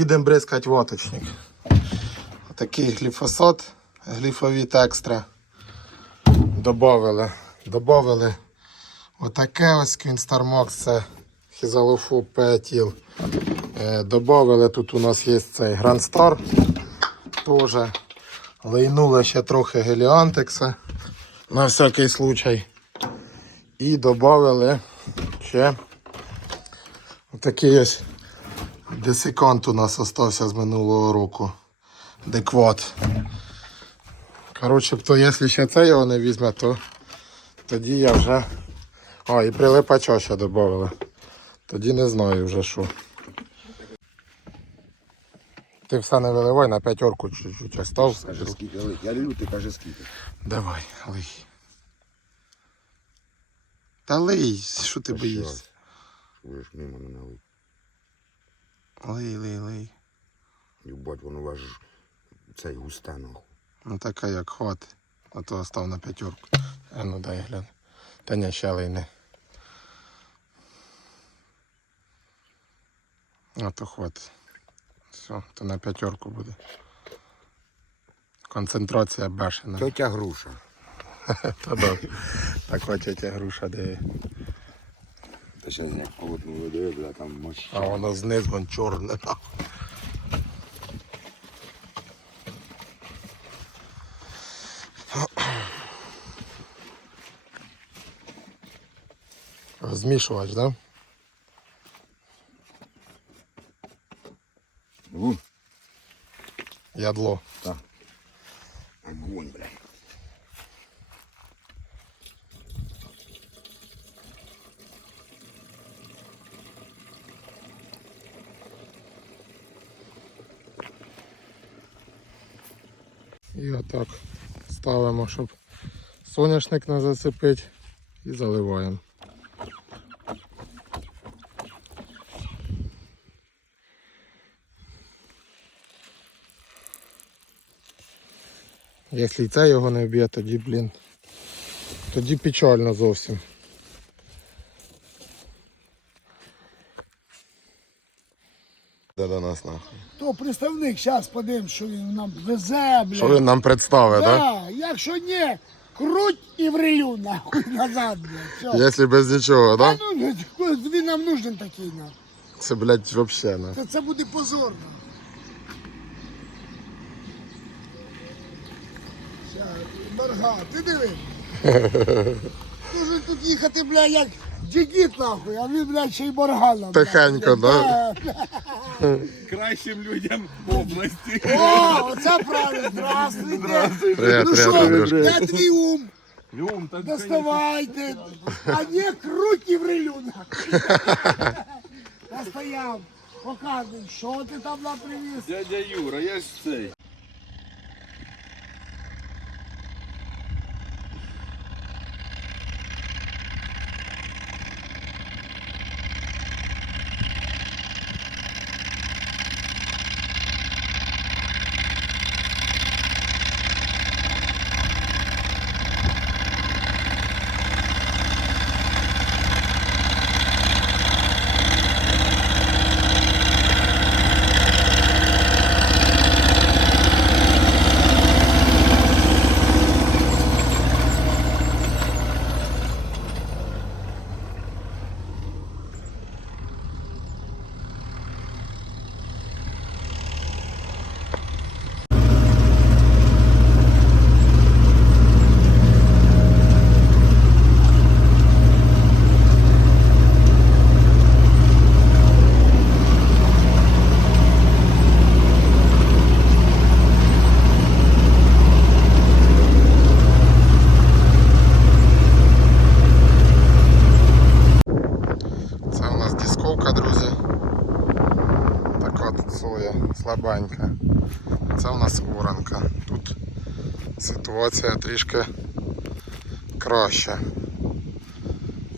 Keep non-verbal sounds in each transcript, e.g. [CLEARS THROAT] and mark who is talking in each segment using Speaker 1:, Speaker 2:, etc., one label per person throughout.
Speaker 1: Їдемо бризкати ваточник. Отакий гліфосат, гліфовіт екстра. Добавили. Добавили отаке ось Max, це хізалофоб пеатіл. Е, Добавили тут у нас є цей Star. Теж лейнули ще трохи геліантекса на всякий случай. І додали ще отакий ось десикант у нас остався з минулого року. Декват. Коротше, то якщо ще це його не візьме, то тоді я вже. А, і прилипача ще додали. Тоді не знаю вже що. Ти все не виливай на п'ятерку чуть-чуть остав.
Speaker 2: Скажи скільки. Я люблю, ти кажи скільки.
Speaker 1: Давай, лий. Та лий, що ти боїшся?
Speaker 2: Будеш мимо не налить.
Speaker 1: Лий, лий, лий.
Speaker 2: Любать, воно ваш цей густе нахуй.
Speaker 1: Ну така як хватить. А то остав на п'ятерку. А ну дай гляну. Та ні, ще лийни. А то хватить. Все, то на п'ятерку буде. Концентрація бешена.
Speaker 2: Тетя груша. [LAUGHS]
Speaker 1: Та да. Так от тетя груша де.
Speaker 2: Та ще як воду, бля, там мощі.
Speaker 1: А воно знизу вон чорне. Змішувач, да?
Speaker 2: Ну,
Speaker 1: Ядло.
Speaker 2: так. Огонь, бля.
Speaker 1: І отак ставимо, щоб соняшник не зацепити і заливаємо. Якщо і це його не вб'є, тоді, блін, тоді печально зовсім. До нас нахуй?
Speaker 3: То представник, зараз подивимось, що він нам везе,
Speaker 1: Що він нам представить, так? Да?
Speaker 3: Да, якщо ні, круть і в нахуй, [LAUGHS] назад, блядь. Все.
Speaker 1: Якщо без нічого, так? Да?
Speaker 3: ну, блядь, він нам нужен такий, нахуй.
Speaker 1: Це, блядь, взагалі, ну.
Speaker 3: Це, це буде позорно. Ща, Барга, ти диви. [LAUGHS] Дуже тут їхати, блядь, як джигіт, нахуй, а він, блядь, ще й барганом.
Speaker 1: Тихенько, да? [LAUGHS]
Speaker 4: кращим людям області.
Speaker 3: О, оце правильно, здравствуйте. Ну що, де твій ум?
Speaker 4: Люм, так
Speaker 3: Доставайте, а не круті в релюнах. Настояв, показуй, що ти там нам привіз.
Speaker 4: дядя Юра, я ж цей.
Speaker 1: Це у нас дисковка, друзі. Така тут соя слабенька. Це у нас оранка. Тут ситуація трішки краща.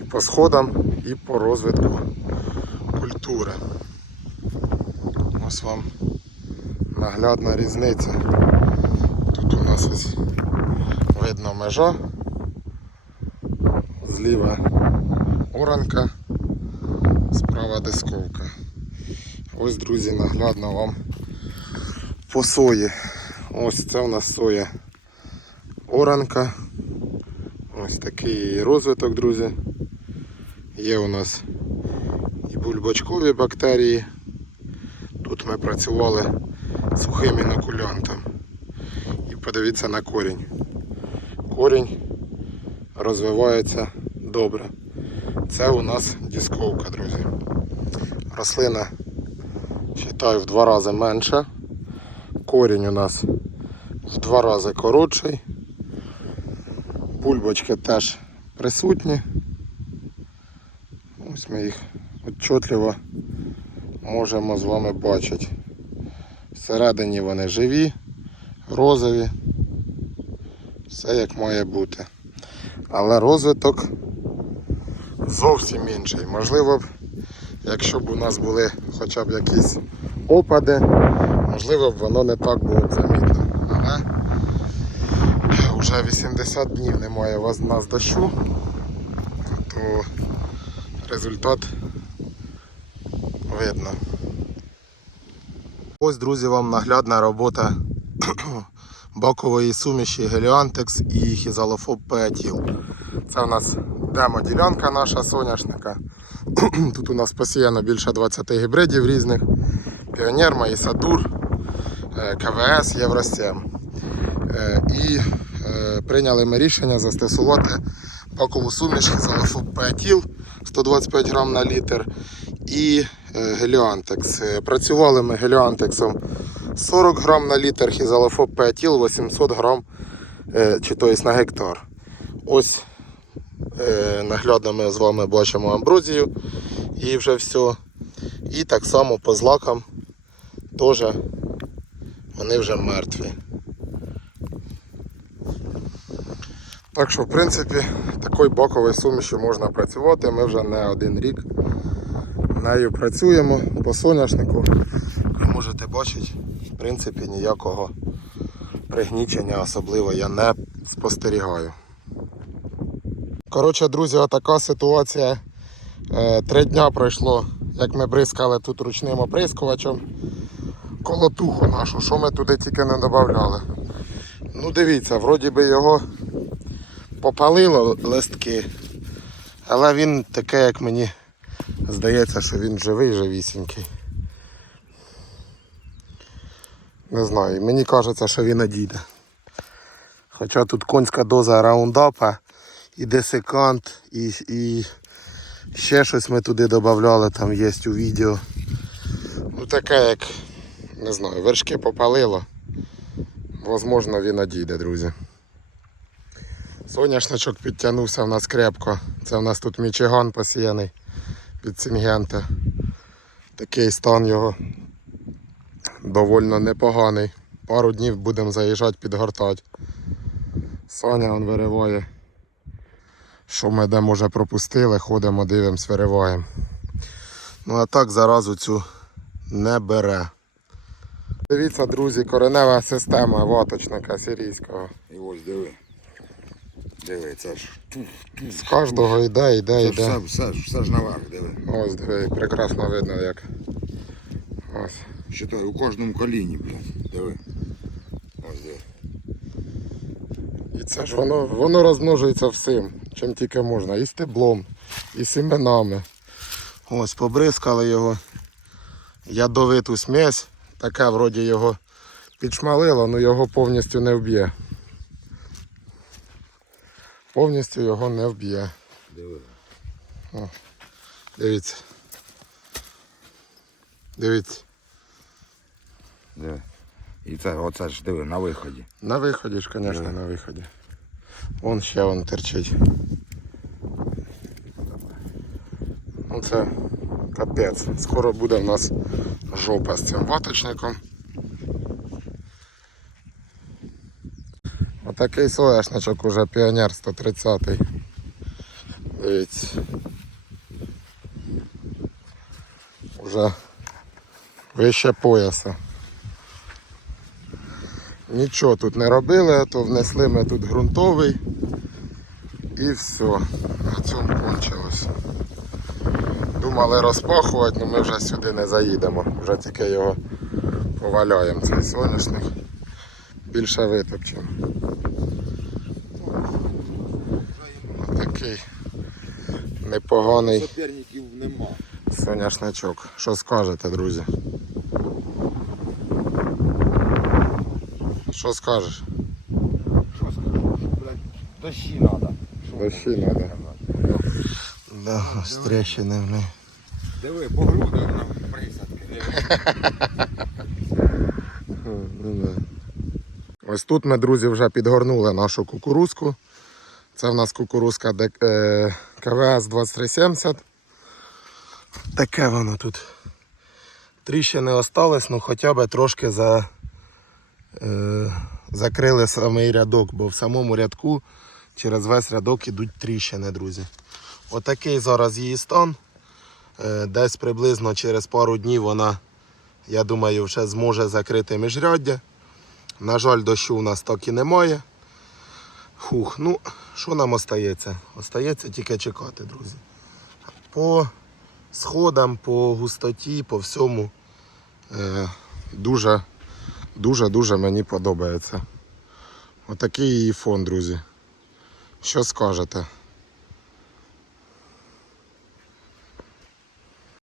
Speaker 1: І по сходам, і по розвитку культури. Ось вам наглядна різниця. Тут у нас ось видно межа. Зліва оранка, справа дисковка. Ось, друзі, наглядно вам по сої. Ось це у нас соя оранка. Ось такий розвиток, друзі. Є у нас і бульбачкові бактерії. Тут ми працювали сухим інокулянтом. І подивіться на корінь. Корінь розвивається добре. Це у нас дісковка, друзі. Рослина, вважаю, в два рази менша. Корінь у нас в два рази коротший. Бульбочки теж присутні. Ось ми їх отчетливо можемо з вами бачити. Всередині вони живі, розові. Все як має бути. Але розвиток зовсім інший. Можливо б, якщо б у нас були хоча б якісь опади, можливо б воно не так було замітно. Вже 80 днів немає у нас дощу, то результат видно. Ось, друзі, вам наглядна робота [CLEARS THROAT] бакової суміші Геліантекс і хізалофоб Пеатіл. Це у нас демо-ділянка наша соняшника. [CLEARS THROAT] Тут у нас посіяно більше 20 гібридів різних. Піонер, Маїсадур, е, КВС, Євросем. Е, І прийняли ми рішення застосувати бакову суміш хізалофоб Пеатіл 125 грам на літр і е, Геліантекс. Е, Працювали ми Геліантексом 40 грам на літр, хізалофоб Пеатіл 800 грам е, чи то на гектар. Ось наглядно ми з вами бачимо амброзію і вже все. І так само по злакам теж вони вже мертві. Так що, в принципі, такою боковою сумішю можна працювати. Ми вже не один рік нею працюємо по соняшнику. Ви можете бачити, в принципі, ніякого пригнічення особливо я не спостерігаю. Коротше, друзі, отака ситуація. Е, Три дня пройшло, як ми бризкали тут ручним оприскувачем. Колотуху нашу, що ми туди тільки не додавали. Ну дивіться, вроді би його попалило листки, але він таке, як мені здається, що він живий, живісінький. Не знаю, мені кажеться, що він одійде. Хоча тут конська доза раундапа і десикант, і, і ще щось ми туди додавали, там є у відео. Ну таке як, не знаю, вершки попалило. Возможно він одійде, друзі. Соняшничок підтягнувся в нас крепко. Це в нас тут мічиган посіяний під Сінгента. Такий стан його доволі непоганий. Пару днів будемо заїжджати підгортати. Саня он вириває. Що ми де може пропустили, ходимо, дивимось, вириваємо. Ну а так заразу цю не бере. Дивіться, друзі, коренева система ваточника сирійського.
Speaker 2: І ось диви. Диви, це ж.
Speaker 1: З кожного йде, йде, йде.
Speaker 2: все, все, все ж наверх, диви.
Speaker 1: Ось диви, прекрасно видно як. Ось.
Speaker 2: Считай, у кожному коліні, блядь. Диви. Ось диви.
Speaker 1: І це ж воно, воно розмножується всім, чим тільки можна. І стеблом, і семенами. Ось побризкали його. Ядовиту смесь. Таке вроді його підшмалило, але його повністю не вб'є. Повністю його не вб'є.
Speaker 2: Диви.
Speaker 1: Дивіться. Дивіться.
Speaker 2: Диви. І це, оце ж диви, на виході.
Speaker 1: На виході ж, звісно, на виході. Вон ще вон терчить. Ну це капець. Скоро буде в нас жопа з цим ваточником. Отакий соняшничок уже піонер 130 Дивіться. Уже вище пояса. Нічого тут не робили, то внесли ми тут ґрунтовий і все. На цьому кончилось. Думали розпахувати, але ми вже сюди не заїдемо. Вже тільки його поваляємо, цей соняшник. Більше витопчемо. Отакий непоганий
Speaker 2: Соперників нема.
Speaker 1: соняшничок. Що скажете, друзі? Що скажеш?
Speaker 2: Що скажу? Дощі треба.
Speaker 1: Дощі надо. Да, тріщини в неї.
Speaker 2: Диви, по груди вона присадки.
Speaker 1: Ну. Ось тут ми, друзі, вже підгорнули нашу кукурузку. Це в нас кукурузка е, КВС 2370. Таке воно тут. Тріщини осталось, ну хоча б трошки за, е, закрили самий рядок, бо в самому рядку через весь рядок ідуть тріщини, друзі. Отакий зараз її стан. Е, десь приблизно через пару днів вона я думаю, вже зможе закрити міжряддя. На жаль, дощу у нас так і немає. Хух, ну, що нам остається? Остається тільки чекати, друзі. По сходам, по густоті, по всьому е, дуже, дуже, дуже мені подобається. Отакий її фон, друзі. Що скажете?